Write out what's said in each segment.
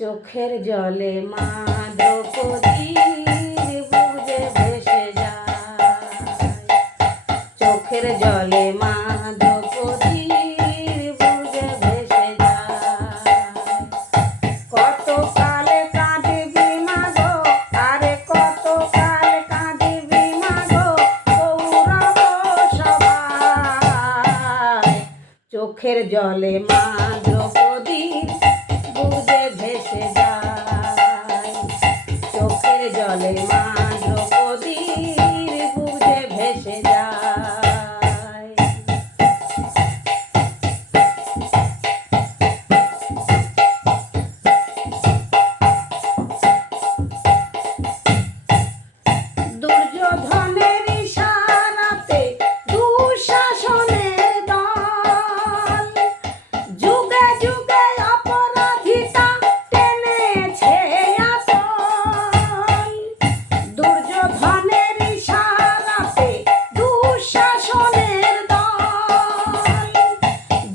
চোখের জলে মা দ্রৌপদীর বুক যে ভেসে যায়। চোখের জলে মা দ্রৌপদীর বুক যে ভেসে যায়। কত কাল কাঁদবি মা গো, আরে কত কাল কাঁদবি মা গো, কৌরব সভায়। চোখের জলে মা দ্রৌপদীর বুক যে ভেসে যায়। চোখের জলে মা দ্রৌপদীর বুক যে ভেসে যায়। দুর্যোধনের ইশারাতে দুঃশাসনের দল যুগে যুগে অপরাধিতা টেনেছে আঁচল। দুর্যোধনের ইশারাতে দুঃশাসনের দল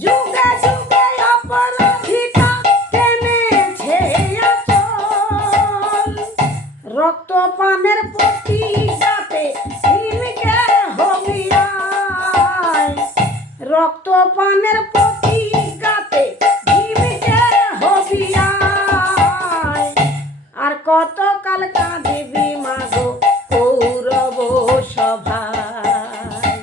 যুগে যুগে অপরাধিতা টেনেছে আঁচল। রক্তপানের প্রতিঘাতে ভীমকে হবিয়ায়। রক্তপানের প্রতিঘাতে ভীমকে হবিয়ায়। আর কত কাল কাঁদবি মা গো, কৌরব সভায়।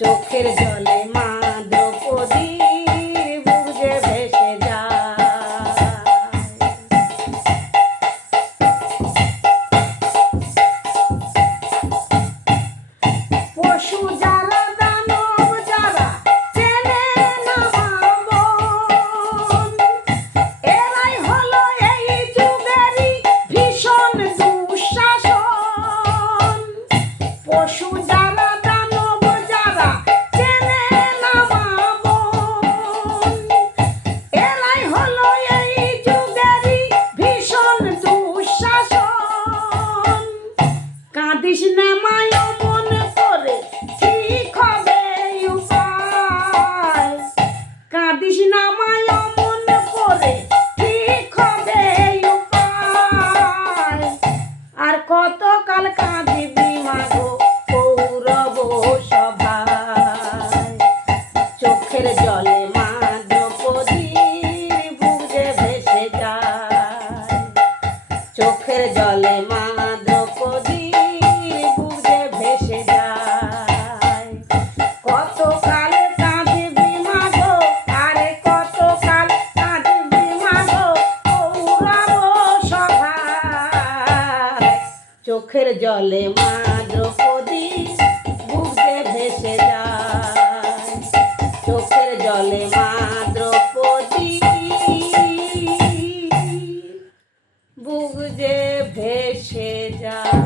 চোখের জলে মা দ্রৌপদীর বুক যে ভেসে যায়। পশু যারা দানব যারা চেনে না মন, এরাই হলো এই যুগেরই ভীষণ দুঃশাসন। পশু যারা দানব যারা চেনে না মন, এরাই হলো এই যুগেরই ভীষণ দুঃশাসন। কাঁদিস না মায় মন করে, ঠিক হবে উপায়। কাঁদিস না মায় মন করে, ঠিক হবে উপায়। আর কত কাল কাঁদবি মা গো, কৌরব সভায়। চোখের জলে মা দ্রৌপদীর বুক যে ভেসে যায়। চোখের জলে মা দ্রৌপদীর বুক যে ভেসে যায়। কত কাল কাঁদবি মা গো, আরে কত কাল কাঁদবি মা গো, কৌরব সভায়। চোখের জলে মা দ্রৌপদীর বুক যে ভেসে যায়। চোখের জলে মা দ্রৌপদীর বুক যে ভেসে যায়।